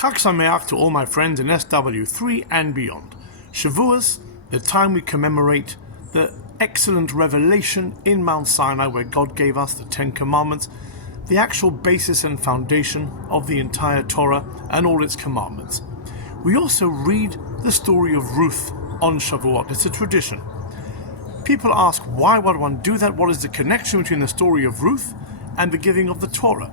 Chag Sameach to all my friends in SW3 and beyond. Shavuot, the time we commemorate the excellent revelation in Mount Sinai where God gave us the Ten Commandments, the actual basis and foundation of the entire Torah and all its commandments. We also read the story of Ruth on Shavuot. It's a tradition. People ask, why would one do that? What is the connection between the story of Ruth and the giving of the Torah?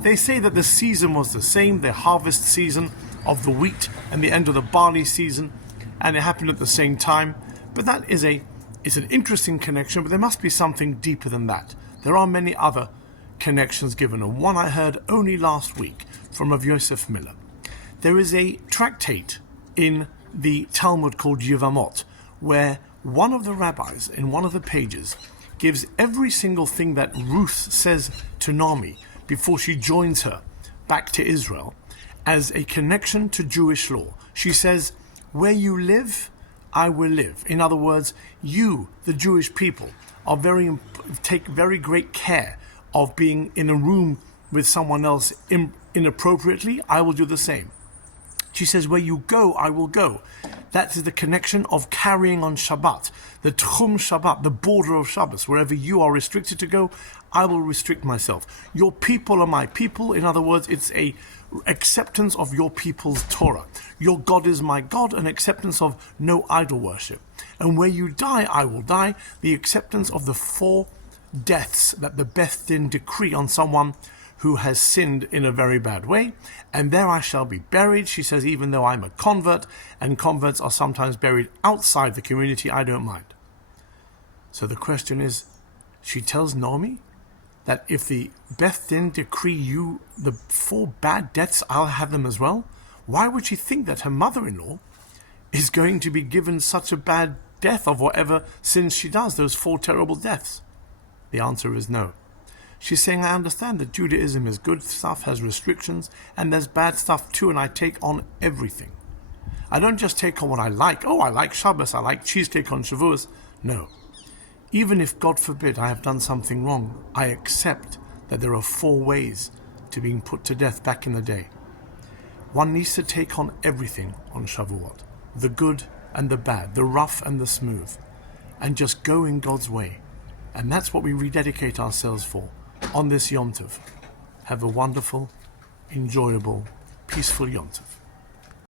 They say that the season was the same, the harvest season of the wheat and the end of the barley season, and it happened at the same time. But that is an interesting connection, but there must be something deeper than that. There are many other connections given, and one I heard only last week from Rav Yosef Miller. There is a tractate in the Talmud called Yevamot, where one of the rabbis in one of the pages gives every single thing that Ruth says to Naomi before she joins her back to Israel as a connection to Jewish law. She says, where you live, I will live. In other words, you, the Jewish people, take very great care of being in a room with someone else inappropriately. I will do the same. She says, where you go, I will go. That is the connection of carrying on Shabbat, the Tchum Shabbat, the border of Shabbos. Wherever you are restricted to go, I will restrict myself. Your people are my people. In other words, it's a acceptance of your people's Torah. Your God is my God, an acceptance of no idol worship. And where you die, I will die. The acceptance of the 4 deaths that the Beth Din decree on someone who has sinned in a very bad way, and there I shall be buried. She says, even though I'm a convert, and converts are sometimes buried outside the community, I don't mind. So the question is, she tells Naomi that if the Beth Din decree you the 4 bad deaths, I'll have them as well. Why would she think that her mother-in-law is going to be given such a bad death of whatever sins she does, those 4 terrible deaths? The answer is no. She's saying, I understand that Judaism is good stuff, has restrictions, and there's bad stuff too, and I take on everything. I don't just take on what I like. Oh, I like Shabbos, I like cheesecake on Shavuot. No. Even if, God forbid, I have done something wrong, I accept that there are 4 ways to being put to death back in the day. One needs to take on everything on Shavuot, the good and the bad, the rough and the smooth, and just go in God's way. And that's what we rededicate ourselves for on this Yom Tov. Have a wonderful, enjoyable, peaceful Yom Tov.